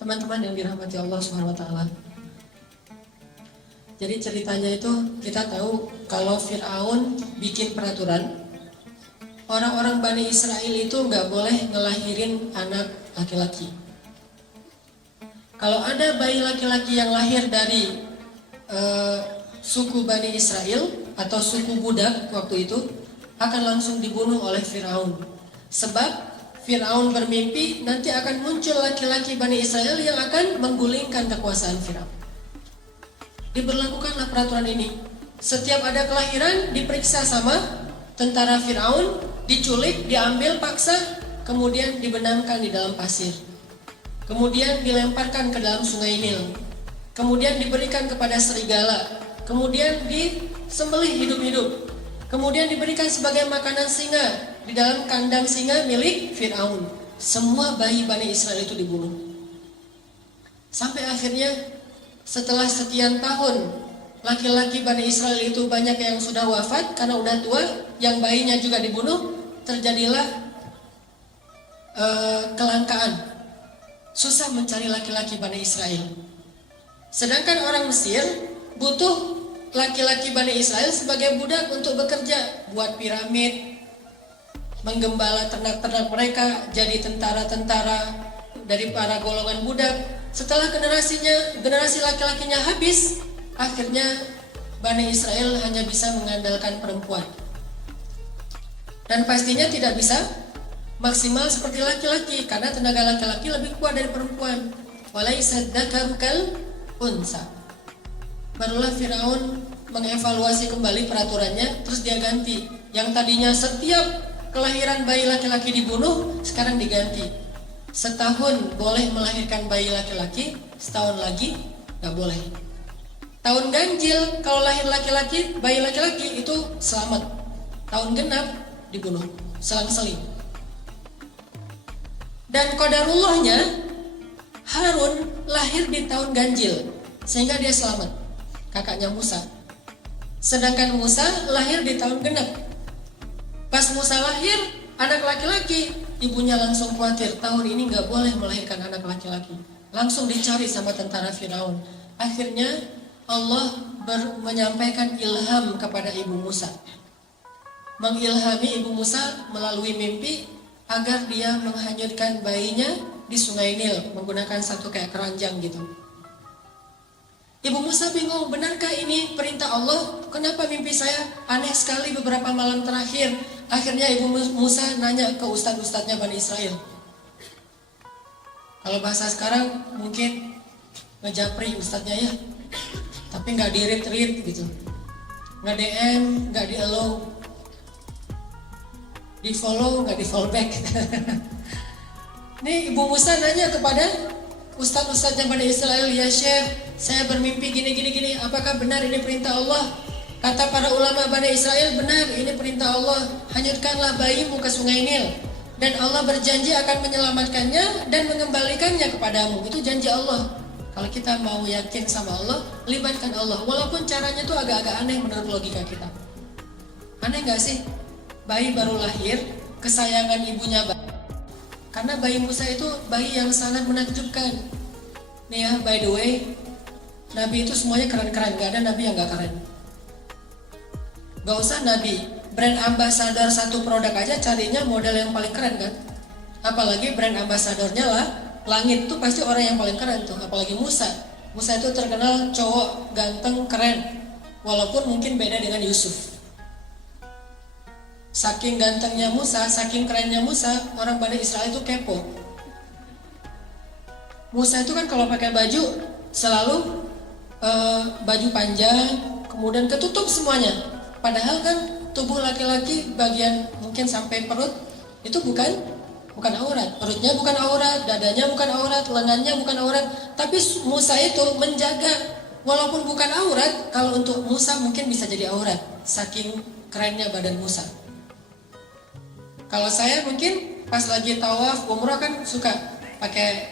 Teman-teman yang dirahmati Allah Subhanahu wa taala. Jadi ceritanya itu kita tahu kalau Fir'aun bikin peraturan, orang-orang Bani Israel itu nggak boleh ngelahirin anak laki-laki. Kalau ada bayi laki-laki yang lahir dari suku Bani Israel atau suku budak waktu itu akan langsung dibunuh oleh Fir'aun. Sebab Fir'aun bermimpi nanti akan muncul laki-laki Bani Israel yang akan menggulingkan kekuasaan Fir'aun. Diberlakukanlah peraturan ini. Setiap ada kelahiran diperiksa sama tentara Fir'aun, diculik, diambil paksa, kemudian dibenamkan di dalam pasir. Kemudian dilemparkan ke dalam sungai Nil. Kemudian diberikan kepada serigala. Kemudian disembelih hidup-hidup. Kemudian diberikan sebagai makanan singa di dalam kandang singa milik Fir'aun. Semua bayi Bani Israel itu dibunuh. Sampai akhirnya setelah sekian tahun laki-laki Bani Israel itu banyak yang sudah wafat karena udah tua, yang bayinya juga dibunuh, terjadilah kelangkaan. Susah mencari laki-laki Bani Israel. Sedangkan orang Mesir butuh laki-laki Bani Israel sebagai budak untuk bekerja, buat piramid, menggembala ternak-ternak mereka, jadi tentara-tentara dari para golongan budak. Setelah generasi laki-lakinya habis, akhirnya Bani Israel hanya bisa mengandalkan perempuan. Dan pastinya tidak bisa maksimal seperti laki-laki karena tenaga laki-laki lebih kuat dari perempuan. Walaisa dzakaru kal unsa. Barulah Firaun mengevaluasi kembali peraturannya, terus dia ganti. Yang tadinya setiap kelahiran bayi laki-laki dibunuh, sekarang diganti. Setahun boleh melahirkan bayi laki-laki, setahun lagi nggak boleh. Tahun ganjil kalau lahir laki-laki, bayi laki-laki itu selamat. Tahun genap dibunuh, selang-seling. Dan qadarullahnya Harun lahir di tahun ganjil sehingga dia selamat, kakaknya Musa. Sedangkan Musa lahir di tahun genap. Pas Musa lahir anak laki-laki, ibunya langsung khawatir, tahun ini gak boleh melahirkan anak laki-laki. Langsung dicari sama tentara Firaun. Akhirnya Allah menyampaikan ilham kepada ibu Musa, mengilhami ibu Musa melalui mimpi agar dia menghanyutkan bayinya di sungai Nil menggunakan satu kayak keranjang gitu. Ibu Musa bingung, benarkah ini perintah Allah? Kenapa mimpi saya aneh sekali beberapa malam terakhir? Akhirnya ibu Musa nanya ke ustadz-ustadznya Bani Israel. Kalau bahasa sekarang mungkin ngejapri ustadznya ya, tapi nggak di-read gitu, nggak DM, nggak di-allow, di follow nggak di follow back. Nih ibu Musa nanya kepada ustadz-ustadznya Bani Israel, ya Syekh, saya bermimpi gini, apakah benar ini perintah Allah? Kata para ulama Bani Israel, benar, ini perintah Allah. Hanyutkanlah bayimu ke sungai Nil, dan Allah berjanji akan menyelamatkannya dan mengembalikannya kepadamu. Itu janji Allah. Kalau kita mau yakin sama Allah, libatkan Allah. Walaupun caranya tuh agak-agak aneh menurut logika kita. Aneh gak sih? Bayi baru lahir, kesayangan ibunya karena bayi Musa itu bayi yang sangat menakjubkan. Nih ya, by the way, Nabi itu semuanya keren-keren, gak ada Nabi yang gak keren. Gak usah Nabi, brand ambassador satu produk aja carinya model yang paling keren kan. Apalagi brand ambassadornya lah, langit tuh pasti orang yang paling keren tuh. Apalagi Musa. Musa itu terkenal cowok ganteng, keren. Walaupun mungkin beda dengan Yusuf. Saking gantengnya Musa, saking kerennya Musa, orang Bani Israel itu kepo. Musa itu kan kalau pakai baju selalu baju panjang, kemudian ketutup semuanya. Padahal kan tubuh laki-laki bagian mungkin sampai perut itu bukan aurat. Perutnya bukan aurat, dadanya bukan aurat, lengannya bukan aurat. Tapi Musa itu menjaga walaupun bukan aurat, kalau untuk Musa mungkin bisa jadi aurat. Saking kerennya badan Musa. Kalau saya mungkin pas lagi tawaf umrah kan suka pakai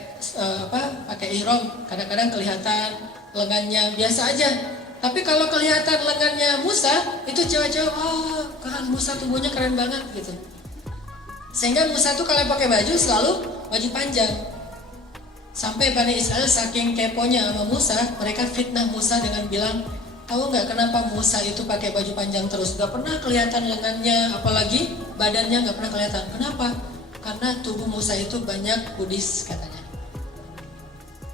pakai ihram, kadang-kadang kelihatan lengannya biasa aja. Tapi kalau kelihatan lengannya Musa, itu cewek-cewek, oh keren Musa, tubuhnya keren banget gitu. Sehingga Musa tuh kalau pakai baju selalu baju panjang. Sampai Bani Israel saking keponya sama Musa, mereka fitnah Musa dengan bilang, tahu nggak kenapa Musa itu pakai baju panjang terus? Gak pernah kelihatan lengannya, apalagi badannya gak pernah kelihatan. Kenapa? Karena tubuh Musa itu banyak kudis katanya.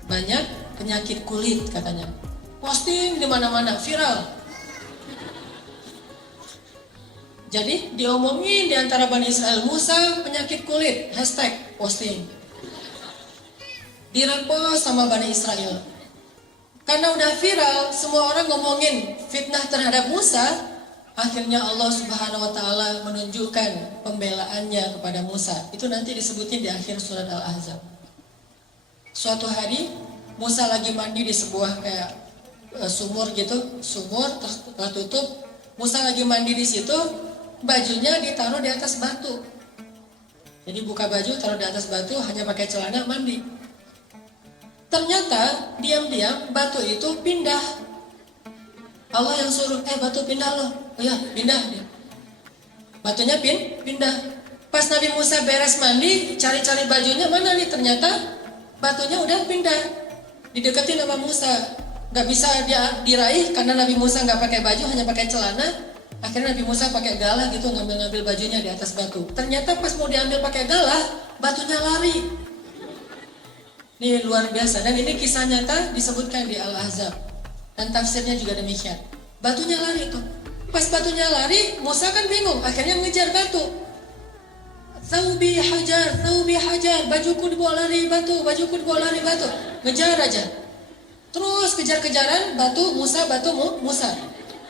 Banyak penyakit kulit katanya. Posting di mana-mana, viral. Jadi diomongin di antara Bani Israel, Musa penyakit kulit, hashtag posting. Direpost sama Bani Israel. Karena udah viral, semua orang ngomongin fitnah terhadap Musa, akhirnya Allah Subhanahu wa taala menunjukkan pembelaannya kepada Musa. Itu nanti disebutin di akhir surat Al-Ahzab. Suatu hari Musa lagi mandi di sebuah kayak sumur gitu, sumur tertutup. Musa lagi mandi di situ, bajunya ditaruh di atas batu. Jadi buka baju, taruh di atas batu, hanya pakai celana mandi. Ternyata diam-diam batu itu pindah. Allah yang suruh, batu pindah loh. Oh ya, pindah dia. Batunya pindah. Pas Nabi Musa beres mandi, cari-cari bajunya mana nih? Ternyata batunya udah pindah. Dideketin sama Musa. Gak bisa dia diraih karena Nabi Musa gak pakai baju, hanya pakai celana. Akhirnya Nabi Musa pakai galah gitu, ngambil bajunya di atas batu. Ternyata pas mau diambil pakai galah, batunya lari. Ini luar biasa, dan ini kisah nyata disebutkan di Al-Ahzab. Dan tafsirnya juga demikian. Batunya lari tuh. Pas batunya lari, Musa kan bingung, akhirnya mengejar batu. Thawbi hajar, bajuku dibawa lari batu, ngejar aja. Terus kejar-kejaran, batu Musa.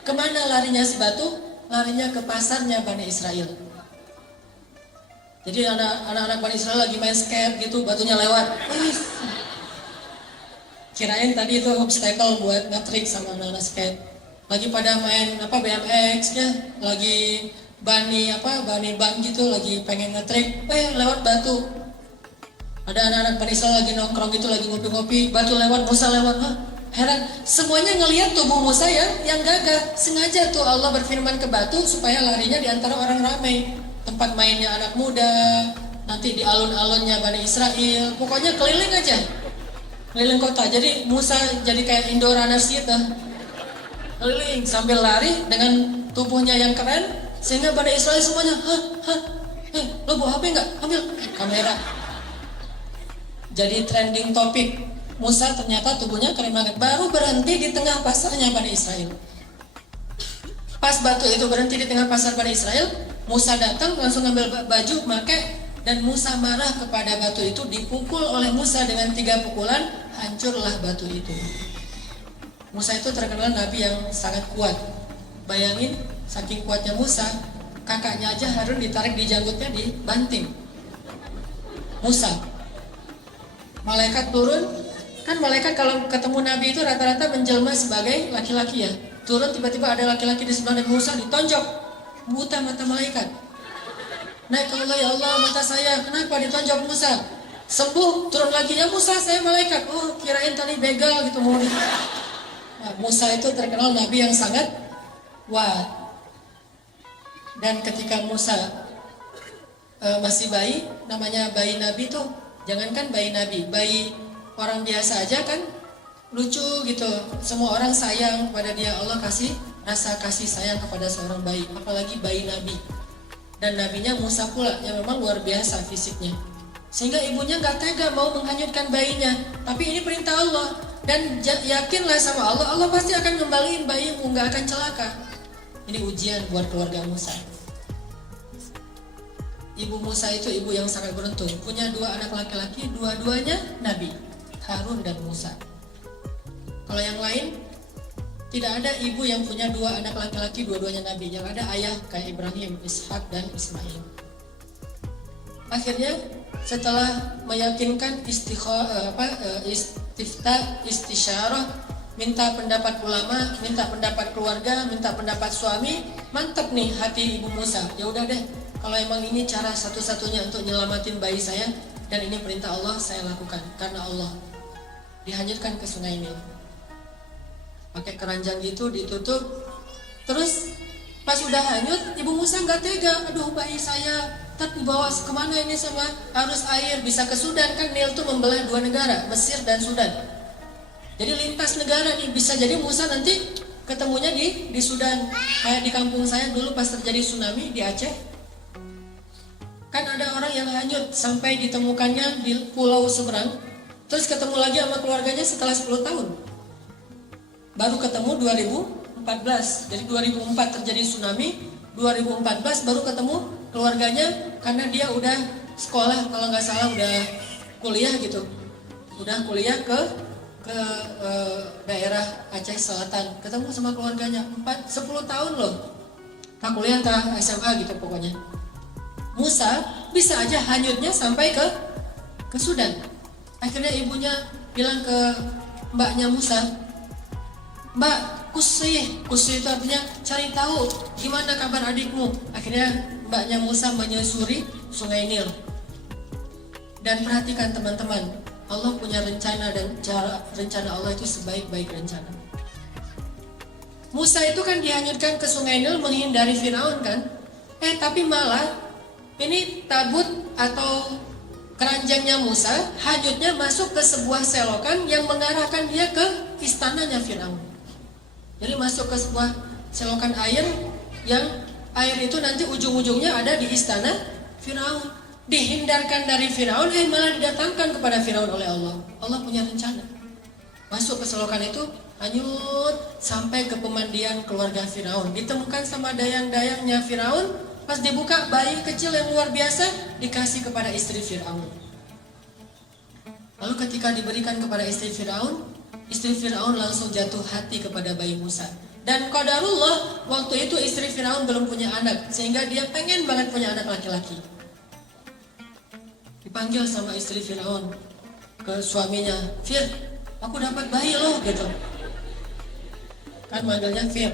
Kemana larinya si batu? Larinya ke pasarnya Bani Israel. Jadi anak-anak Bani Israel lagi main skate gitu, batunya lewat. Kirain tadi itu obstacle buat nge-trick sama anak-anak skate. Lagi pada main BMX-nya, lagi bani bang gitu, lagi pengen nge-trick, lewat batu. Ada anak-anak Bani Israel lagi nongkrong gitu, lagi ngopi-ngopi, batu lewat, Musa lewat. Heran, semuanya ngelihat tubuh Musa yang gagah. Sengaja tuh Allah berfirman ke batu supaya larinya di antara orang ramai. Tempat mainnya anak muda, nanti di alun-alunnya Bani Israel, pokoknya keliling aja, keliling kota. Jadi Musa jadi kayak indoor runners gitu, keliling sambil lari dengan tubuhnya yang keren, sehingga Bani Israel semuanya, lo bawa HP nggak? Ambil kamera. Jadi trending topik, Musa ternyata tubuhnya keren banget. Baru berhenti di tengah pasarnya Bani Israel. Pas batu itu berhenti di tengah pasar Bani Israel, Musa datang langsung ngambil baju, pakai, dan Musa marah kepada batu itu, dipukul oleh Musa dengan 3 pukulan, hancurlah batu itu. Musa itu terkenal nabi yang sangat kuat. Bayangin, saking kuatnya Musa, kakaknya aja Harun ditarik di janggutnya, dibanting. Musa, malaikat turun, kan malaikat kalau ketemu nabi itu rata-rata menjelma sebagai laki-laki ya. Turun tiba-tiba ada laki-laki di sebelah Nabi Musa, ditonjok, buta mata malaikat. Naik ke Allah, ya Allah mata saya, kenapa ditonjok Musa? Sembuh, turun lagi, ya Musa saya malaikat. Oh kirain tadi begal gitu mau. Nah, Musa itu terkenal nabi yang sangat kuat. Dan ketika Musa masih bayi, namanya bayi nabi tuh, jangankan bayi nabi, bayi orang biasa aja kan lucu gitu, semua orang sayang kepada dia. Allah kasih rasa kasih sayang kepada seorang bayi, apalagi bayi nabi. Dan nabinya Musa pula yang memang luar biasa fisiknya, sehingga ibunya gak tega mau menghanyutkan bayinya. Tapi ini perintah Allah, dan yakinlah sama Allah, Allah pasti akan ngembaliin bayimu, gak akan celaka. Ini ujian buat keluarga Musa. Ibu Musa itu ibu yang sangat beruntung, punya 2 anak laki-laki, dua-duanya nabi, Harun dan Musa. Kalau yang lain, tidak ada ibu yang punya 2 anak laki-laki, dua-duanya nabi. Yang ada ayah kayak Ibrahim, Ishak, dan Ismail. Akhirnya setelah meyakinkan istisyarah, minta pendapat ulama, minta pendapat keluarga, minta pendapat suami, mantep nih hati ibu Musa. Ya udah deh, kalau emang ini cara satu-satunya untuk nyelamatin bayi saya, dan ini perintah Allah, saya lakukan karena Allah. Dihanyutkan ke sungai Nil, pakai keranjang gitu ditutup. Terus pas udah hanyut, ibu Musa nggak tega, aduh bayi saya Tapi bawa kemana ini sama arus air? Bisa ke Sudan kan, Nil itu membelah dua negara, Mesir dan Sudan. Jadi lintas negara nih, bisa jadi Musa nanti ketemunya di Sudan. Kayak di kampung saya dulu pas terjadi tsunami di Aceh. Kan ada orang yang hanyut sampai ditemukannya di pulau seberang. Terus ketemu lagi sama keluarganya setelah 10 tahun. Baru ketemu 2014. Jadi 2004 terjadi tsunami, 2014 baru ketemu keluarganya karena dia udah sekolah, kalau nggak salah udah kuliah gitu. Udah kuliah ke daerah Aceh Selatan, ketemu sama keluarganya 10 tahun loh. Tak kuliah, tak SMA gitu pokoknya. Musa bisa aja hanyutnya sampai ke Sudan. Akhirnya ibunya bilang ke mbaknya Musa, "Mbak, kusih itu artinya cari tahu gimana kabar adikmu." Akhirnya mbaknya Musa menyusuri Sungai Nil. Dan perhatikan teman-teman, Allah punya rencana, dan rencana Allah itu sebaik-baik rencana. Musa itu kan dihanyutkan ke Sungai Nil menghindari Firaun kan? Tapi malah ini tabut atau keranjangnya Musa hanyutnya masuk ke sebuah selokan yang mengarahkan dia ke istananya Firaun. Jadi masuk ke sebuah selokan air yang air itu nanti ujung-ujungnya ada di istana Firaun. Dihindarkan dari Firaun, malah didatangkan kepada Firaun oleh Allah. Allah punya rencana. Masuk ke selokan itu, hanyut sampai ke pemandian keluarga Firaun. Ditemukan sama dayang-dayangnya Firaun. Pas dibuka, bayi kecil yang luar biasa dikasih kepada istri Firaun. Lalu ketika diberikan kepada istri Firaun langsung jatuh hati kepada bayi Musa. Dan qadarullah, waktu itu istri Firaun belum punya anak, sehingga dia pengen banget punya anak laki-laki. Dipanggil sama istri Firaun ke suaminya, "Fir, aku dapat bayi loh," gitu. Kan manggilnya Fir.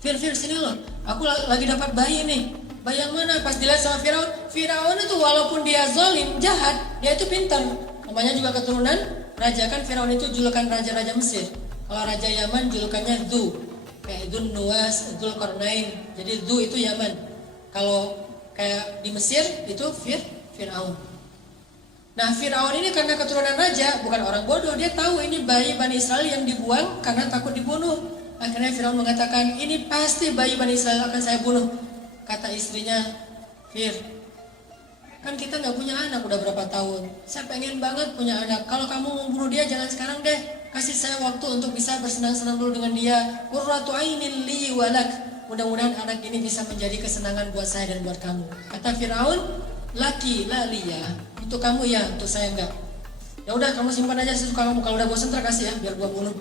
"Fir, sini loh, aku lagi dapat bayi nih." Bayi yang mana? Pas dilihat sama Firaun itu walaupun dia zalim, jahat, dia itu pintar. Namanya juga keturunan raja, kan Firaun itu julukan raja-raja Mesir. Kalau raja Yaman julukannya Dhu, kayak Dzun Nuwas, Dzulqarnain. Jadi Dhu itu Yaman. Kalau kayak di Mesir itu Firaun. Nah, Firaun ini karena keturunan raja, bukan orang bodoh, dia tahu ini bayi Bani Israel yang dibuang karena takut dibunuh. Akhirnya Firaun mengatakan, "Ini pasti bayi Bani Israel, akan saya bunuh." Kata istrinya, "Fir, kan kita nggak punya anak udah berapa tahun. Saya pengen banget punya anak. Kalau kamu mau bunuh dia, jangan sekarang deh. Kasih saya waktu untuk bisa bersenang-senang dulu dengan dia. Qurratu ainin li walak. Mudah-mudahan anak ini bisa menjadi kesenangan buat saya dan buat kamu." Kata Firaun, "Laki lalia, untuk kamu ya, untuk saya enggak. Ya udah, kamu simpan aja sesuka kamu. Kalau udah bosan kasih ya, biar gua bunuh."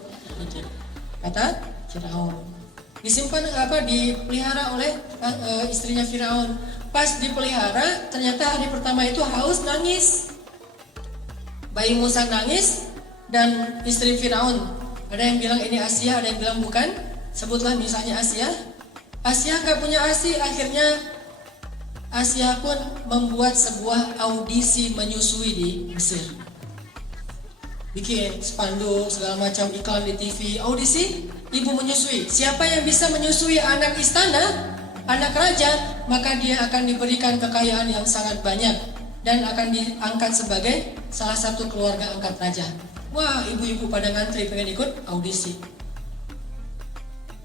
Kata Firaun. Disimpan dipelihara oleh istrinya Firaun. Pas dipelihara, ternyata hari pertama itu haus, nangis. Bayi Musa nangis dan istri Firaun. Ada yang bilang ini Asia, ada yang bilang bukan. Sebutlah misalnya Asia. Asia nggak punya ASI, akhirnya Asia pun membuat sebuah audisi menyusui di Mesir. Bikin spanduk segala macam, iklan di TV, audisi ibu menyusui. Siapa yang bisa menyusui anak istana, anak raja, maka dia akan diberikan kekayaan yang sangat banyak dan akan diangkat sebagai salah satu keluarga angkat raja. Wah, ibu-ibu pada ngantri pengen ikut audisi.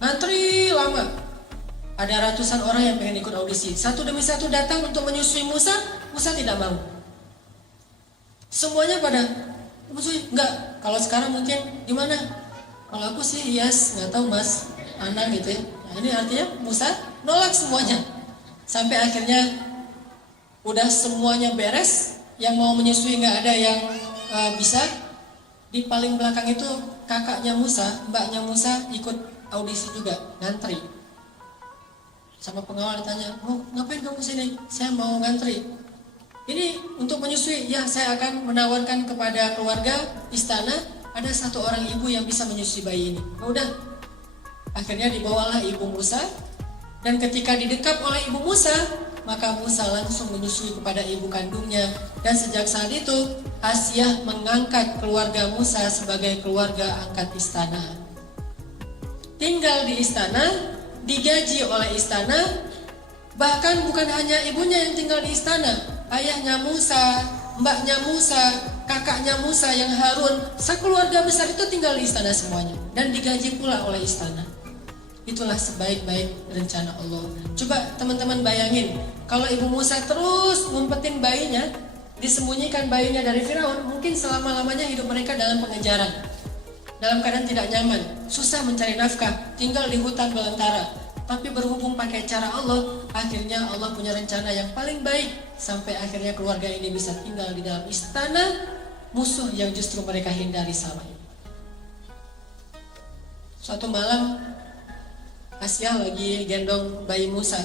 Ngantri lama. Ada ratusan orang yang pengen ikut audisi. Satu demi satu datang untuk menyusui Musa. Musa tidak mau. Semuanya pada menyusui. Enggak. Kalau sekarang mungkin gimana? Kalau aku sih yes, nggak tahu mas, anak gitu ya. Nah, ini artinya Musa nolak semuanya. Sampai akhirnya udah semuanya beres, yang mau menyusui nggak ada yang bisa. Di paling belakang itu kakaknya Musa, mbaknya Musa ikut audisi juga, ngantri. Sama pengawal ditanya, "Oh, ngapain kamu sini?" "Saya mau ngantri." "Ini untuk menyusui?" "Ya, saya akan menawarkan kepada keluarga istana, ada satu orang ibu yang bisa menyusui bayi ini." Udah. Akhirnya dibawalah ibu Musa, dan ketika didekap oleh ibu Musa, maka Musa langsung menyusui kepada ibu kandungnya. Dan sejak saat itu Asyah mengangkat keluarga Musa sebagai keluarga angkat istana. Tinggal di istana, digaji oleh istana, Bahkan bukan hanya ibunya yang tinggal di istana, ayahnya Musa, mbaknya Musa, kakaknya Musa yang Harun, sekeluarga besar itu tinggal di istana semuanya dan digaji pula oleh istana. Itulah sebaik-baik rencana Allah. Coba teman-teman bayangin, kalau ibu Musa terus ngumpetin bayinya, disembunyikan bayinya dari Firaun, mungkin selama-lamanya hidup mereka dalam pengejaran, dalam keadaan tidak nyaman, susah mencari nafkah, tinggal di hutan belantara. Tapi berhubung pakai cara Allah, akhirnya Allah punya rencana yang paling baik, sampai akhirnya keluarga ini bisa tinggal di dalam istana musuh yang justru mereka hindari selama ini. Suatu malam Asia lagi gendong bayi Musa,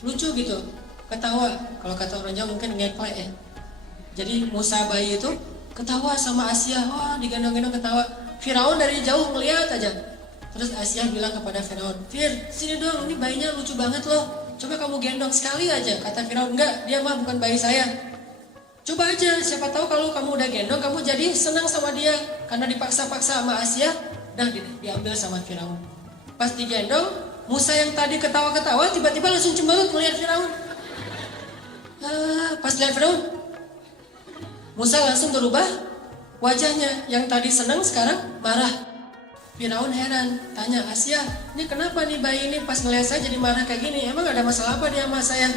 lucu gitu, ketawa. Kalau kata orang Jawa mungkin ngeklek ya. Jadi Musa bayi itu ketawa sama Asia, wah digendong-gendong ketawa. Firaun dari jauh melihat aja. Terus Asia bilang kepada Firaun, Fir, sini dong, ini bayinya lucu banget loh. Coba kamu gendong sekali aja. Kata Firaun, enggak, dia mah bukan bayi saya. Coba aja, siapa tahu kalau kamu udah gendong, kamu jadi senang sama dia. Karena dipaksa-paksa sama Asia, dan diambil sama Firaun. Pas digendong, Musa yang tadi ketawa-ketawa, tiba-tiba langsung cemberut melihat Firaun. Pas lihat Firaun, Musa langsung berubah wajahnya. Yang tadi senang, sekarang marah. Firaun heran, tanya Asia, ini kenapa nih bayi ini pas ngeliat saya jadi marah kayak gini? Emang ada masalah apa dia sama saya?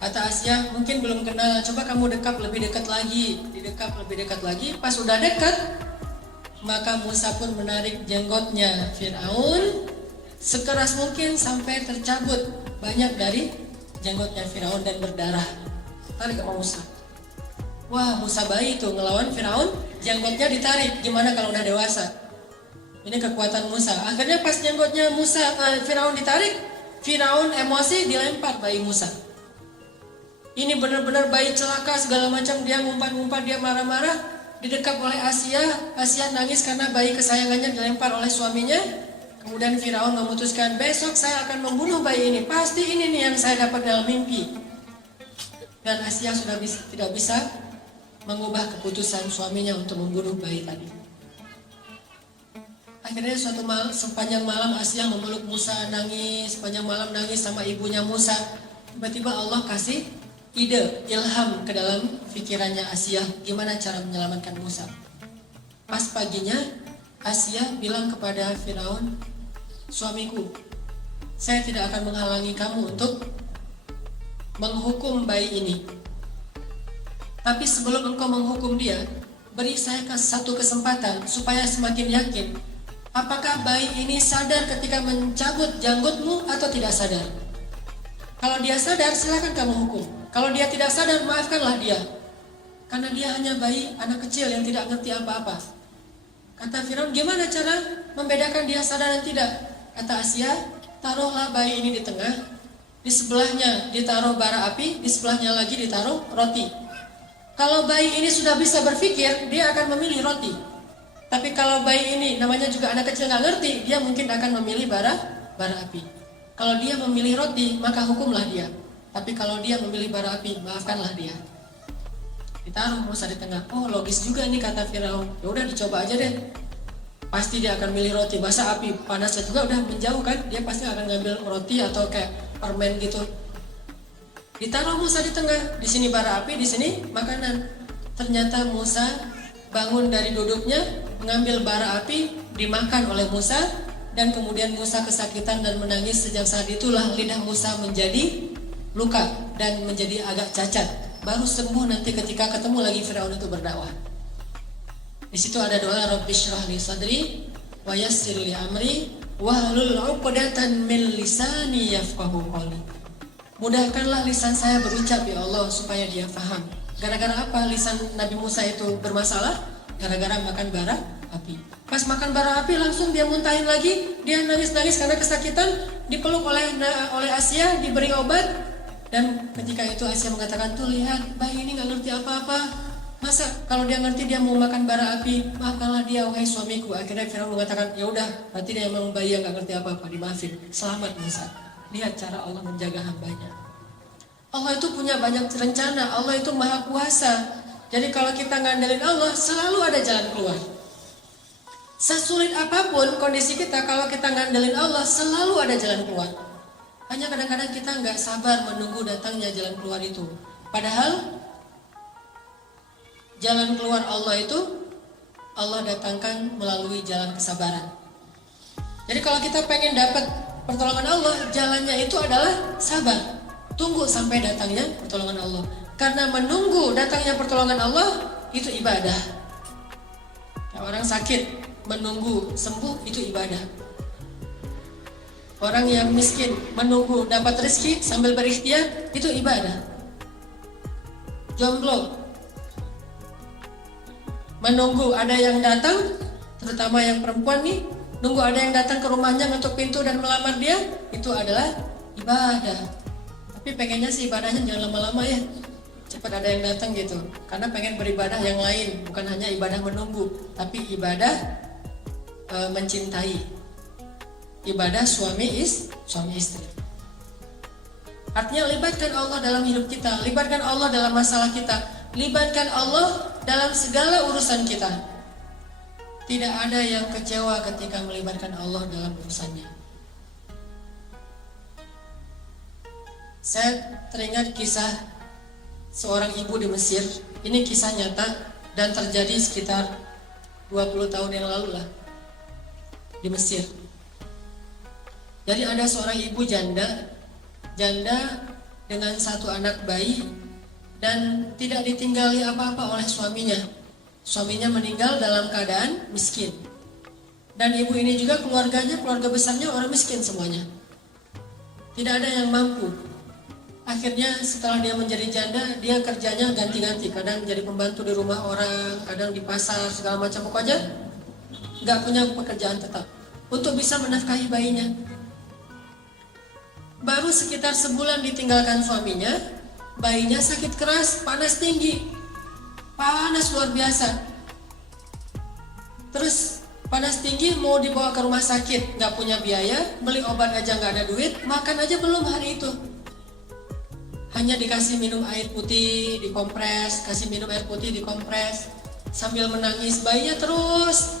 Kata Asia, mungkin belum kenal, coba kamu dekap lebih dekat lagi. Didekap lebih dekat lagi, pas udah dekat, maka Musa pun menarik jenggotnya Firaun sekeras mungkin sampai tercabut banyak dari jenggotnya Firaun dan berdarah. Tarik sama Musa. Wah, Musa bayi itu ngelawan Firaun, jenggotnya ditarik. Gimana kalau udah dewasa? Ini kekuatan Musa. Akhirnya pas jenggotnya Firaun ditarik, Firaun emosi dilempar bayi Musa. Ini benar-benar bayi celaka segala macam, dia ngumpat-ngumpat, dia marah-marah, didekap oleh Asia. Asia nangis karena bayi kesayangannya dilempar oleh suaminya. Kemudian Firaun memutuskan, besok saya akan membunuh bayi ini. Pasti ini nih yang saya dapat dalam mimpi. Dan Asia sudah tidak bisa mengubah keputusan suaminya untuk membunuh bayi tadi. Akhirnya sepanjang malam Asia memeluk Musa, nangis, sepanjang malam nangis sama ibunya Musa. Tiba-tiba Allah kasih ide, ilham ke dalam pikirannya Asia, gimana cara menyelamatkan Musa. Pas paginya, Asia bilang kepada Firaun, suamiku, saya tidak akan menghalangi kamu untuk menghukum bayi ini. Tapi sebelum engkau menghukum dia, beri saya satu kesempatan supaya semakin yakin apakah bayi ini sadar ketika mencabut janggutmu atau tidak sadar. Kalau dia sadar, silakan kamu hukum. Kalau dia tidak sadar, maafkanlah dia. Karena dia hanya bayi, anak kecil yang tidak ngerti apa-apa. Kata Firaun, gimana cara membedakan dia sadar dan tidak? Kata Asia, taruhlah bayi ini di tengah, di sebelahnya ditaruh bara api, di sebelahnya lagi ditaruh roti. Kalau bayi ini sudah bisa berpikir, dia akan memilih roti. Tapi kalau bayi ini namanya juga anak kecil nggak ngerti, dia mungkin akan memilih bara api. Kalau dia memilih roti, maka hukumlah dia. Tapi kalau dia memilih bara api, maafkanlah dia. Ditaruh Musa di tengah. Oh, logis juga nih kata Firaun. Ya udah dicoba aja deh. Pasti dia akan milih roti. Masa api panasnya juga udah menjauh kan? Dia pasti akan ngambil roti atau kayak permen gitu. Ditaruh Musa di tengah, di sini bara api, di sini makanan. Ternyata Musa bangun dari duduknya, mengambil bara api, dimakan oleh Musa, dan kemudian Musa kesakitan dan menangis. Sejak saat itulah lidah Musa menjadi luka dan menjadi agak cacat. Baru sembuh nanti ketika ketemu lagi Firaun itu berdakwah. Di situ ada doa, Rabbi shrah li sadri wa yassir li amri wahlul 'uqdatan min lisani yafqahu qawli. Mudahkanlah lisan saya berucap ya Allah supaya dia faham. Gara-gara apa lisan Nabi Musa itu bermasalah? Gara-gara makan bara api. Pas makan bara api langsung dia muntahin lagi. Dia nangis-nangis karena kesakitan. Dipeluk oleh Asia, diberi obat. Dan ketika itu Asia mengatakan, tuh lihat bayi ini gak ngerti apa-apa. Masa kalau dia ngerti dia mau makan bara api, maafkanlah dia wahai suamiku. Akhirnya Firaun mengatakan, ya udah berarti dia memang bayi yang gak ngerti apa-apa, dimaafin. Selamat Musa. Lihat cara Allah menjaga hambanya. Allah itu punya banyak rencana. Allah itu maha kuasa. Jadi kalau kita ngandelin Allah, selalu ada jalan keluar. Sesulit apapun kondisi kita, kalau kita ngandelin Allah, selalu ada jalan keluar. Hanya kadang-kadang kita nggak sabar menunggu datangnya jalan keluar itu. Padahal jalan keluar Allah itu Allah datangkan melalui jalan kesabaran. Jadi kalau kita pengen dapat pertolongan Allah, jalannya itu adalah sabar. Tunggu sampai datangnya pertolongan Allah. Karena menunggu datangnya pertolongan Allah itu ibadah. Orang sakit menunggu sembuh itu ibadah. Orang yang miskin menunggu dapat rezeki sambil berikhtiar itu ibadah. Jomblo menunggu ada yang datang, terutama yang perempuan nih, nunggu ada yang datang ke rumahnya ngetuk pintu dan melamar dia, itu adalah ibadah. Tapi pengennya sih ibadahnya jangan lama-lama ya, cepat ada yang datang gitu. Karena pengen beribadah yang lain, bukan hanya ibadah menunggu, tapi ibadah mencintai, ibadah suami istri. Artinya libatkan Allah dalam hidup kita, libatkan Allah dalam masalah kita, libatkan Allah dalam segala urusan kita. Tidak ada yang kecewa ketika melibatkan Allah dalam urusannya. Saya teringat kisah seorang ibu di Mesir. Ini kisah nyata dan terjadi sekitar 20 tahun yang lalu lah di Mesir. Jadi ada seorang ibu janda dengan satu anak bayi dan tidak ditinggali apa-apa oleh suaminya. Suaminya meninggal dalam keadaan miskin. Dan ibu ini juga keluarga besarnya orang miskin semuanya. Tidak ada yang mampu. Akhirnya setelah dia menjadi janda, dia kerjanya ganti-ganti. Kadang jadi pembantu di rumah orang, kadang di pasar, segala macam. Pokoknya gak punya pekerjaan tetap untuk bisa menafkahi bayinya. Baru sekitar sebulan ditinggalkan suaminya, bayinya sakit keras, panas tinggi, panas luar biasa. Terus panas tinggi mau dibawa ke rumah sakit, gak punya biaya, beli obat aja gak ada duit, makan aja belum hari itu. Hanya dikasih minum air putih, dikompres, kasih minum air putih, dikompres, sambil menangis. Bayinya terus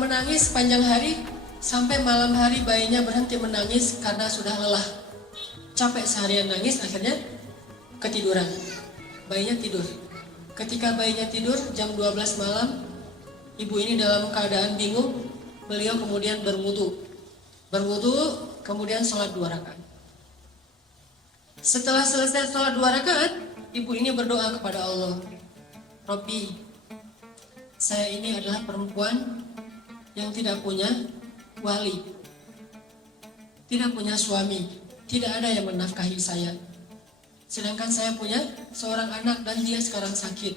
menangis sepanjang hari, sampai malam hari bayinya berhenti menangis karena sudah lelah. Capek seharian nangis, akhirnya ketiduran. Bayinya tidur. Ketika bayinya tidur jam 12 malam, ibu ini dalam keadaan bingung. Beliau kemudian berwudu, kemudian sholat 2 rakaat. Setelah selesai sholat 2 rakaat, ibu ini berdoa kepada Allah. Rabbi, saya ini adalah perempuan yang tidak punya wali, tidak punya suami, tidak ada yang menafkahi saya. Sedangkan saya punya seorang anak dan dia sekarang sakit.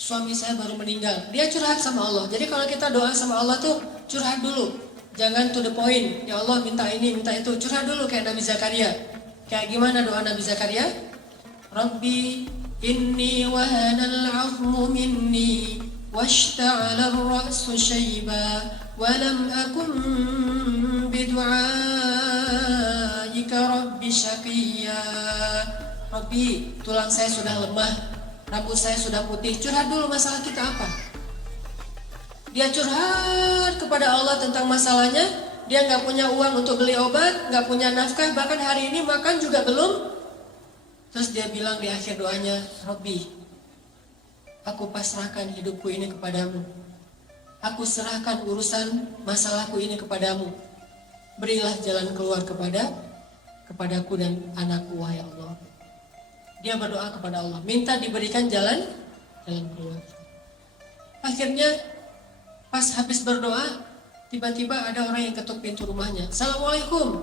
Suami saya baru meninggal. Dia curhat sama Allah. Jadi kalau kita doa sama Allah tuh curhat dulu. Jangan to the point. Ya Allah minta ini, minta itu. Curhat dulu kayak Nabi Zakaria. Kayak gimana doa Nabi Zakaria? Rabbi inni wahanal 'azmu minni washta'ala ar-ra'su shayba wa lam akun bidu'aika rabbi syaqiyya. Rabbi, tulang saya sudah lemah, rambut saya sudah putih. Curhat dulu masalah kita apa? Dia curhat kepada Allah tentang masalahnya. Dia gak punya uang untuk beli obat, gak punya nafkah, bahkan hari ini makan juga belum. Terus dia bilang di akhir doanya, Rabbi, aku pasrahkan hidupku ini kepadamu. Aku serahkan urusan masalahku ini kepadamu. Berilah jalan keluar kepadaku dan anakku, wahai Allah. Dia berdoa kepada Allah, minta diberikan jalan keluar. Akhirnya pas habis berdoa, tiba-tiba ada orang yang ketuk pintu rumahnya. Assalamualaikum.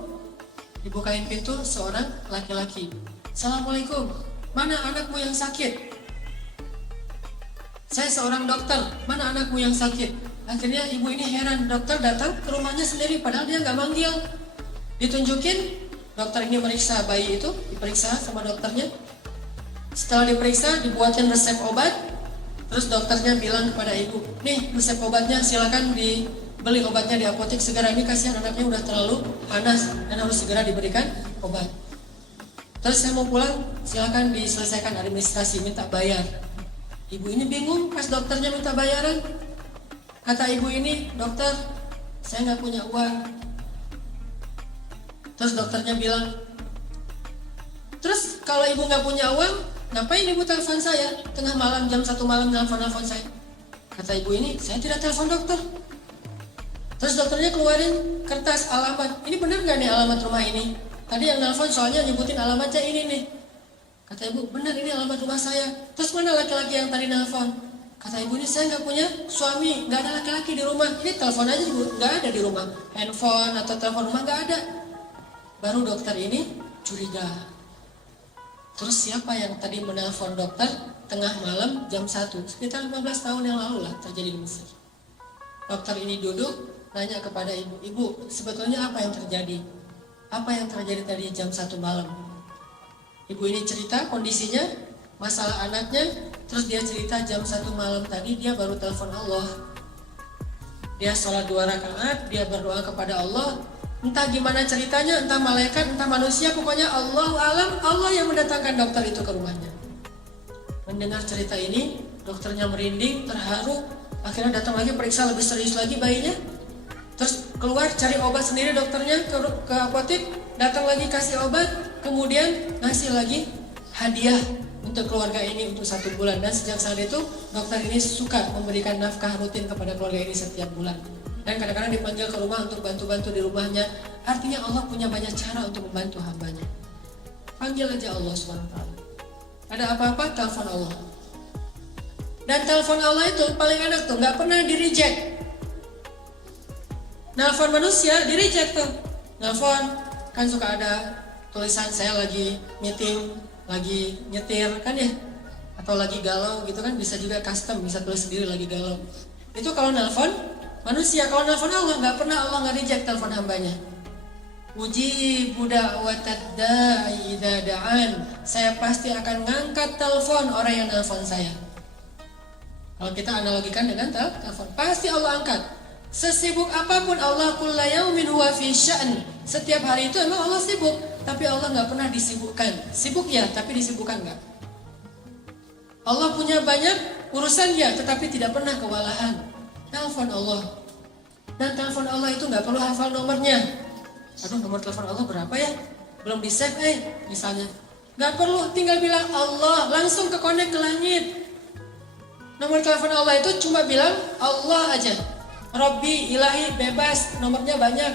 Dibukain pintu seorang laki-laki. Assalamualaikum. Mana anakmu yang sakit? Saya seorang dokter. Mana anakmu yang sakit? Akhirnya ibu ini heran. Dokter datang ke rumahnya sendiri padahal dia nggak manggil. Ditunjukin. Dokter ini meriksa bayi itu. Diperiksa sama dokternya. Setelah diperiksa dibuatin resep obat. Terus dokternya bilang kepada ibu, nih resep obatnya, silakan beli obatnya di apotek segera. Ini kasihan anaknya udah terlalu panas dan harus segera diberikan obat. Terus saya mau pulang, silakan diselesaikan administrasi, minta bayar. Ibu ini bingung pas dokternya minta bayaran. Kata ibu ini, dokter, saya nggak punya uang. Terus dokternya bilang, Terus kalau ibu nggak punya uang, ngapain ibu telepon saya tengah malam jam 1 malam nelfon saya? Kata ibu ini, saya tidak telepon dokter. Terus dokternya keluarin kertas alamat. Ini benar nggak nih alamat rumah ini? Tadi yang nelfon soalnya nyebutin alamatnya ini nih. Kata ibu, benar ini alamat rumah saya. Terus mana laki-laki yang tadi nelfon? Kata ibu ini, saya nggak punya suami, nggak ada laki-laki di rumah. Ini telepon aja ibu, nggak ada di rumah. Handphone atau telepon rumah nggak ada. Baru dokter ini curiga. Terus siapa yang tadi menelpon dokter tengah malam jam 1? Sekitar 15 tahun yang lalu lah terjadi di Mesir. Dokter ini duduk, nanya kepada ibu, ibu sebetulnya apa yang terjadi? Apa yang terjadi tadi jam 1 malam? Ibu ini cerita kondisinya, masalah anaknya, terus dia cerita jam 1 malam tadi dia baru telepon Allah. Dia sholat 2 rakaat, dia berdoa kepada Allah. Entah gimana ceritanya, entah malaikat, entah manusia, pokoknya Allahu alam, Allah yang mendatangkan dokter itu ke rumahnya. Mendengar cerita ini, dokternya merinding, terharu, akhirnya datang lagi periksa lebih serius lagi bayinya. Terus keluar cari obat sendiri dokternya ke apotek, datang lagi kasih obat, kemudian ngasih lagi hadiah untuk keluarga ini untuk 1 bulan. Dan sejak saat itu dokter ini suka memberikan nafkah rutin kepada keluarga ini setiap bulan. Dan kadang-kadang dipanggil ke rumah untuk bantu-bantu di rumahnya. Artinya Allah punya banyak cara untuk membantu hambanya. Panggil aja Allah SWT. Ada apa-apa, telepon Allah. Dan telepon Allah itu paling enak tuh, gak pernah di-reject. Nelfon manusia, di-reject tuh. Nelfon, kan suka ada tulisan saya lagi meeting, lagi nyetir, kan ya? Atau lagi galau gitu kan, bisa juga custom, bisa tulis sendiri lagi galau. Itu kalau nelfon manusia. Kalau nelfon Allah, nggak pernah Allah nggak reject telepon hambanya. Ujibu da'watad da'i idza da'an. Saya pasti akan ngangkat telepon orang yang nelfon saya. Kalau kita analogikan dengan telepon, pasti Allah angkat. Sesibuk apapun Allah, kullu yaumin huwa fi sya'n. Setiap hari itu emang Allah sibuk, tapi Allah nggak pernah disibukkan. Sibuk ya, tapi disibukkan nggak. Allah punya banyak urusan ya, tetapi tidak pernah kewalahan. Telepon Allah. Dan telepon Allah itu nggak perlu hafal nomornya. Aduh, nomor telepon Allah berapa ya? Belum di save misalnya. Nggak perlu, tinggal bilang Allah, langsung ke connect ke langit. Nomor telepon Allah itu cuma bilang Allah aja. Robbi, ilahi, bebas, nomornya banyak.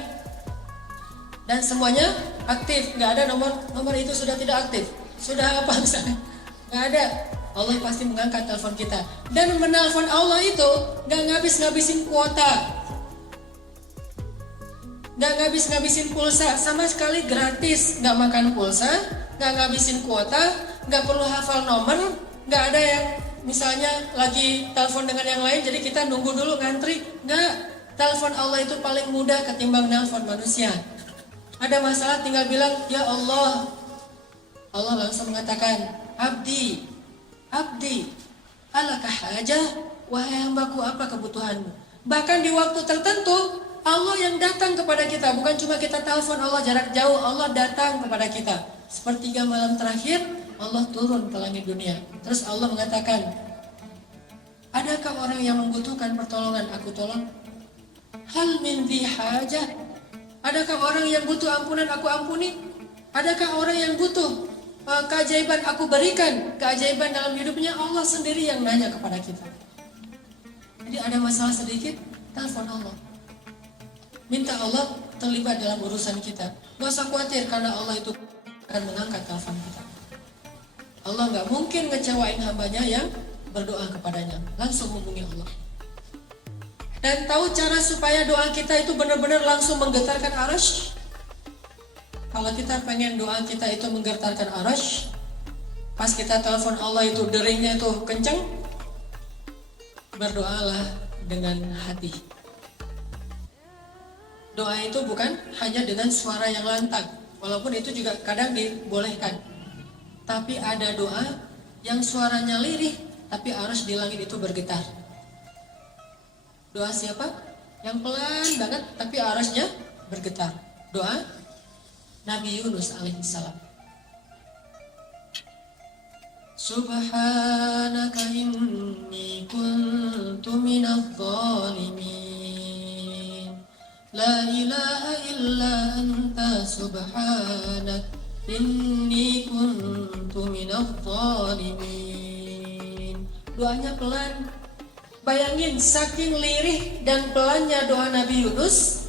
Dan semuanya aktif, nggak ada nomor itu sudah tidak aktif. Sudah apa misalnya? Nggak ada. Allah pasti mengangkat telepon kita. Dan menelpon Allah itu gak ngabis-ngabisin kuota, gak ngabis-ngabisin pulsa, sama sekali gratis. Gak makan pulsa, gak ngabisin kuota, gak perlu hafal nomor. Gak ada yang misalnya lagi telepon dengan yang lain jadi kita nunggu dulu ngantri. Gak, telepon Allah itu paling mudah ketimbang nelpon manusia. Ada masalah tinggal bilang ya Allah. Allah langsung mengatakan abdi, alakah hajah, wahai hambaku apa kebutuhanmu. Bahkan di waktu tertentu Allah yang datang kepada kita, bukan cuma kita telepon Allah jarak jauh, Allah datang kepada kita. Sepertiga malam terakhir Allah turun ke langit dunia. Terus Allah mengatakan, adakah orang yang membutuhkan pertolongan, aku tolong. Hal min dhi hajah, adakah orang yang butuh ampunan, aku ampuni. Adakah orang yang butuh keajaiban, aku berikan keajaiban dalam hidupnya. Allah sendiri yang nanya kepada kita. Jadi ada masalah sedikit, telepon Allah. Minta Allah terlibat dalam urusan kita. Gak usah khawatir karena Allah itu akan mengangkat telepon kita. Allah gak mungkin ngecewain hambanya yang berdoa kepadanya. Langsung hubungi Allah. Dan tahu cara supaya doa kita itu benar-benar langsung menggetarkan arasy. Kalau kita pengen doa kita itu menggetarkan arasy, pas kita telepon Allah itu deringnya itu kenceng, berdoalah dengan hati. Doa itu bukan hanya dengan suara yang lantang, walaupun itu juga kadang dibolehkan. Tapi ada doa yang suaranya lirih, tapi arasy di langit itu bergetar. Doa siapa? Yang pelan banget, tapi arasnya bergetar. Doa Nabi Yunus alaihissalam. Subhanaka inni kuntu minadh dhalimin. La ilaha illa anta subhanak Inni kuntu minadh dhalimin. Doanya pelan. Bayangin saking lirih dan pelannya doa Nabi Yunus,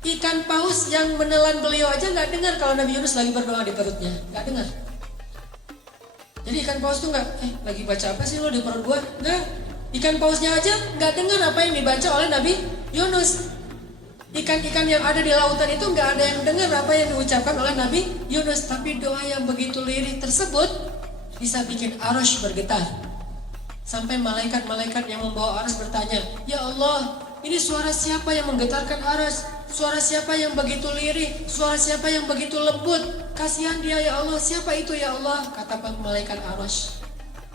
ikan paus yang menelan beliau aja nggak dengar kalau Nabi Yunus lagi berdoa di perutnya, nggak dengar. Jadi ikan paus tuh nggak, lagi baca apa sih lo di perut gua? Nggak, ikan pausnya aja nggak dengar apa yang dibaca oleh Nabi Yunus. Ikan-ikan yang ada di lautan itu nggak ada yang dengar apa yang diucapkan oleh Nabi Yunus. Tapi doa yang begitu lirih tersebut bisa bikin arasy bergetar. Sampai malaikat-malaikat yang membawa arasy bertanya, "Ya Allah, ini suara siapa yang menggetarkan arasy? Suara siapa yang begitu lirih? Suara siapa yang begitu lembut? Kasihan dia ya Allah, siapa itu ya Allah?" Kata malaikat arasy.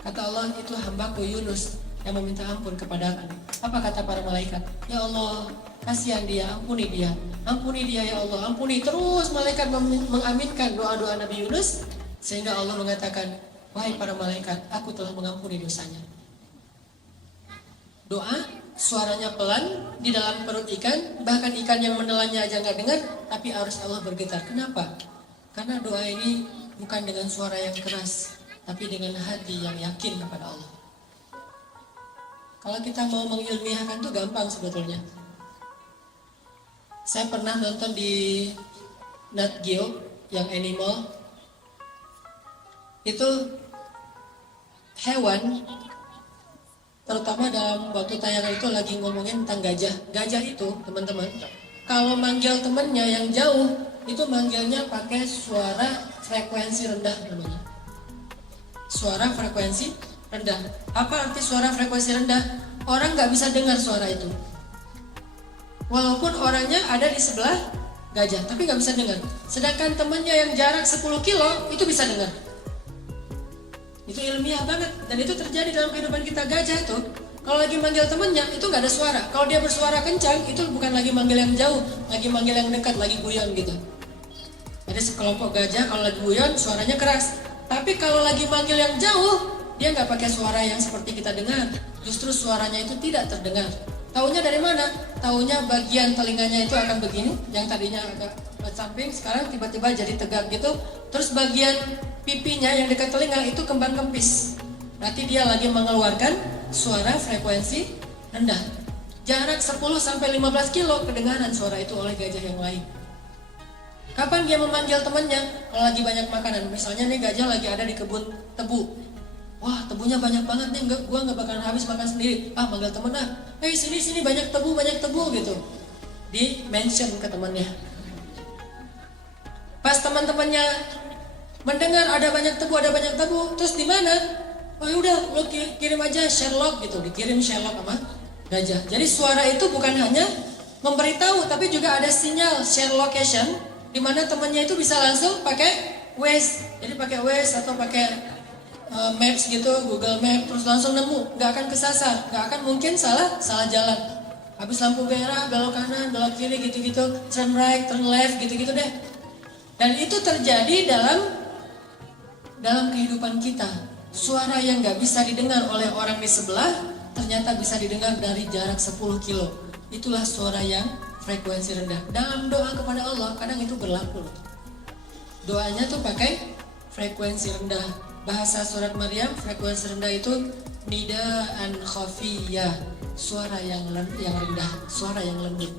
Kata Allah, "Itu hambaku Yunus yang meminta ampun kepadaku." Apa kata para malaikat? "Ya Allah, kasihan dia, ampuni dia ya Allah, ampuni." Terus malaikat mengaminkan doa-doa Nabi Yunus, sehingga Allah mengatakan, "Wahai para malaikat, aku telah mengampuni dosanya." Doa suaranya pelan di dalam perut ikan, bahkan ikan yang menelannya aja nggak dengar, tapi arus Allah bergetar. Kenapa? Karena doa ini bukan dengan suara yang keras, tapi dengan hati yang yakin kepada Allah. Kalau kita mau mengilmiahkan tuh gampang sebetulnya. Saya pernah nonton di Nat Geo yang animal. Itu hewan, terutama dalam waktu tayangan itu lagi ngomongin tentang gajah. Gajah itu, teman-teman, kalau manggil temennya yang jauh, itu manggilnya pakai suara frekuensi rendah namanya. Suara frekuensi rendah. Apa arti suara frekuensi rendah? Orang nggak bisa dengar suara itu. Walaupun orangnya ada di sebelah gajah, tapi nggak bisa dengar. Sedangkan temannya yang jarak 10 kilo, itu bisa dengar. Itu ilmiah banget, dan itu terjadi dalam kehidupan kita. Gajah itu kalau lagi manggil temennya itu nggak ada suara. Kalau dia bersuara kencang, itu bukan lagi manggil yang jauh, lagi manggil yang dekat, lagi guyon gitu. Ada sekelompok gajah kalau lagi guyon suaranya keras, tapi kalau lagi manggil yang jauh, dia nggak pakai suara yang seperti kita dengar. Justru suaranya itu tidak terdengar. Taunya dari mana? Taunya bagian telinganya itu akan begini, yang tadinya agak samping, sekarang tiba-tiba jadi tegak gitu. Terus bagian pipinya yang dekat telinga itu kembang kempis. Berarti dia lagi mengeluarkan suara frekuensi rendah. Jarak 10-15 kilo kedengaran suara itu oleh gajah yang lain. Kapan dia memanggil temannya? Kalau lagi banyak makanan. Misalnya nih gajah lagi ada di kebun tebu. Wah, tebunya banyak banget nih, gua nggak bakalan habis makan sendiri. Manggil temen "Hei, sini banyak tebu gitu." Di mention ke temannya. Pas teman-temannya mendengar ada banyak tebu, terus di mana? Oh udah, lo kirim aja Sherlock gitu, dikirim Sherlock sama gajah. Jadi suara itu bukan hanya memberitahu, tapi juga ada sinyal share location, di mana temannya itu bisa langsung pakai Waze. Jadi pakai Waze atau pakai Maps gitu, Google Maps, terus langsung nemu, nggak akan kesasar, nggak akan mungkin salah jalan. Habis lampu merah, belok kanan, belok kiri gitu-gitu, turn right, turn left gitu-gitu deh. Dan itu terjadi dalam kehidupan kita. Suara yang nggak bisa didengar oleh orang di sebelah, ternyata bisa didengar dari jarak 10 kilo. Itulah suara yang frekuensi rendah. Dalam doa kepada Allah, kadang itu berlaku. Doanya tuh pakai frekuensi rendah. Bahasa surat Maryam, frekuensi rendah itu nidaan khafiyah, suara yang rendah, suara yang lembut.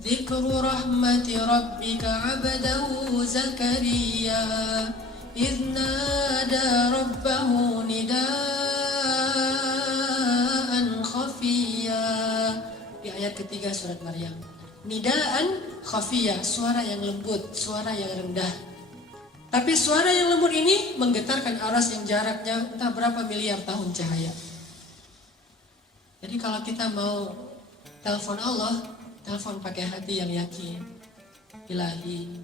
Dzikru rahmati rabbika 'abdahu Zakaria idh nada rabbahu nidaan khafiyah. Di ayat ketiga surat Maryam. Nidaan khafiyah, suara yang lembut, suara yang rendah. Tapi suara yang lembut ini menggetarkan aras yang jaraknya entah berapa miliar tahun cahaya. Jadi kalau kita mau telepon Allah, telepon pakai hati yang yakin. Ilahi,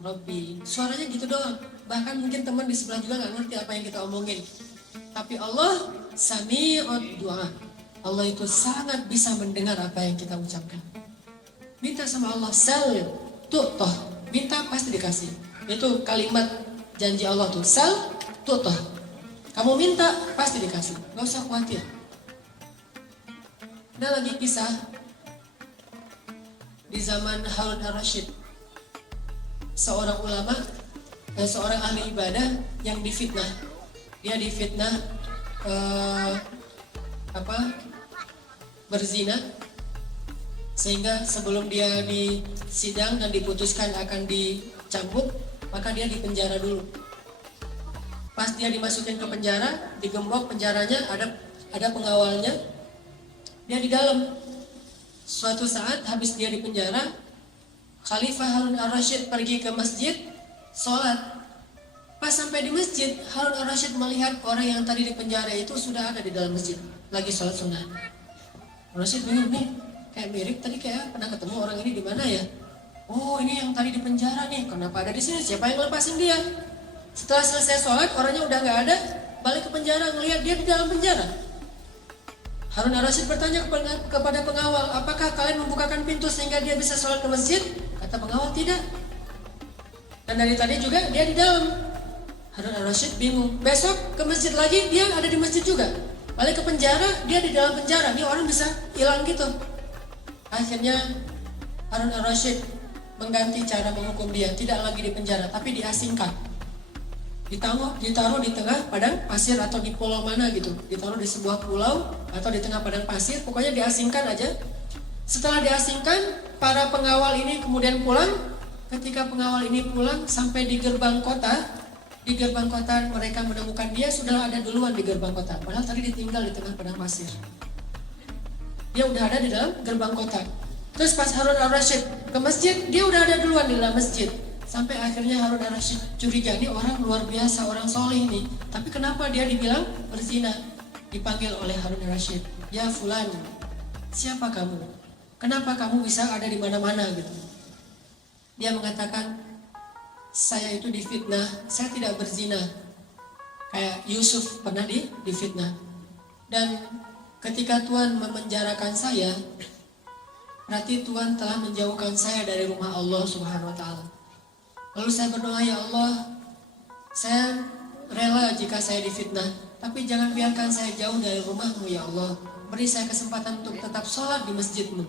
Robbi, suaranya gitu doang. Bahkan mungkin teman di sebelah juga gak ngerti apa yang kita omongin. Tapi Allah sami'ud du'a. Allah itu sangat bisa mendengar apa yang kita ucapkan. Minta sama Allah, sal tu'toh, minta pasti dikasih. Itu kalimat janji Allah tuh, sal tu'toh. Kamu minta pasti dikasih, gak usah khawatir. Ada lagi kisah di zaman Harun ar-Rasyid. Seorang ulama seorang ahli ibadah yang difitnah. Dia difitnah berzina, sehingga sebelum dia disidang dan diputuskan akan dicambuk, maka dia dipenjara dulu. Pas dia dimasukin ke penjara, digembok penjaranya, ada pengawalnya, dia di dalam. Suatu saat habis dia di penjara, Khalifah Harun al-Rasyid pergi ke masjid sholat. Pas sampai di masjid, Harun al-Rasyid melihat orang yang tadi di penjara itu sudah ada di dalam masjid, lagi sholat sunnah. Al-Rasyid bingung nih, kayak mirip tadi, kayak pernah ketemu orang ini di mana ya? Oh, ini yang tadi di penjara nih, kenapa ada di sini? Siapa yang lepasin dia? Setelah selesai sholat, orangnya udah nggak ada, balik ke penjara, ngelihat dia di dalam penjara. Harun al-Rasyid bertanya kepada pengawal, apakah kalian membukakan pintu sehingga dia bisa sholat ke masjid? Kata pengawal, tidak. Dan dari tadi juga dia di dalam. Harun al-Rasyid bingung. Besok ke masjid lagi, dia ada di masjid juga. Balik ke penjara, dia di dalam penjara. Ini orang bisa hilang gitu. Akhirnya Harun al-Rasyid mengganti cara menghukum dia. Tidak lagi di penjara, tapi diasingkan. Ditaruh di tengah padang pasir atau di pulau mana gitu. Ditaruh di sebuah pulau atau di tengah padang pasir. Pokoknya diasingkan aja. Setelah diasingkan, para pengawal ini kemudian pulang. Ketika pengawal ini pulang sampai di gerbang kota, mereka menemukan dia sudah ada duluan di gerbang kota. Padahal tadi ditinggal di tengah padang pasir. Dia udah ada di dalam gerbang kota. Terus pas Harun al-Rasyid ke masjid, dia udah ada duluan di dalam masjid. Sampai akhirnya Harun al-Rasyid curiga, ini orang luar biasa, orang soleh nih. Tapi kenapa dia dibilang berzina? Dipanggil oleh Harun al-Rasyid, ya fulan, siapa kamu? Kenapa kamu bisa ada di mana-mana gitu? Dia mengatakan, saya itu difitnah, saya tidak berzina. Kayak Yusuf pernah difitnah. Dan ketika Tuhan memenjarakan saya, berarti Tuhan telah menjauhkan saya dari rumah Allah Subhanahu wa Ta'ala. Lalu saya berdoa, ya Allah, saya rela jika saya difitnah, tapi jangan biarkan saya jauh dari rumah-Mu ya Allah. Beri saya kesempatan untuk tetap sholat di masjid-Mu.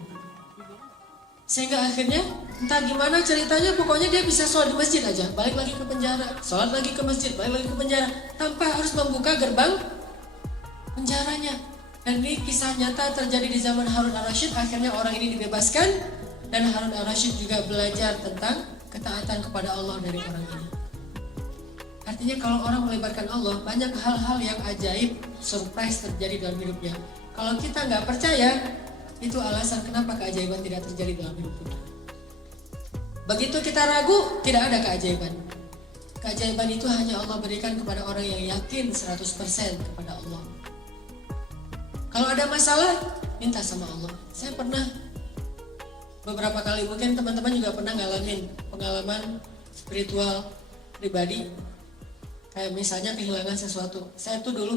Sehingga akhirnya entah gimana ceritanya, pokoknya dia bisa sholat di masjid aja. Balik lagi ke penjara, sholat lagi ke masjid, balik lagi ke penjara, tanpa harus membuka gerbang penjaranya. Dan ini kisah nyata terjadi di zaman Harun al-Rasyid. Akhirnya orang ini dibebaskan, dan Harun al-Rasyid juga belajar tentang ketaatan kepada Allah dari orang ini. Artinya kalau orang melibatkan Allah, banyak hal-hal yang ajaib, surprise terjadi dalam hidupnya. Kalau kita nggak percaya, itu alasan kenapa keajaiban tidak terjadi dalam hidup kita. Begitu kita ragu, tidak ada keajaiban. Keajaiban itu hanya Allah berikan kepada orang yang yakin 100% kepada Allah. Kalau ada masalah, minta sama Allah. Saya pernah beberapa kali, mungkin teman-teman juga pernah ngalamin pengalaman spiritual pribadi, kayak misalnya kehilangan sesuatu. Saya tuh dulu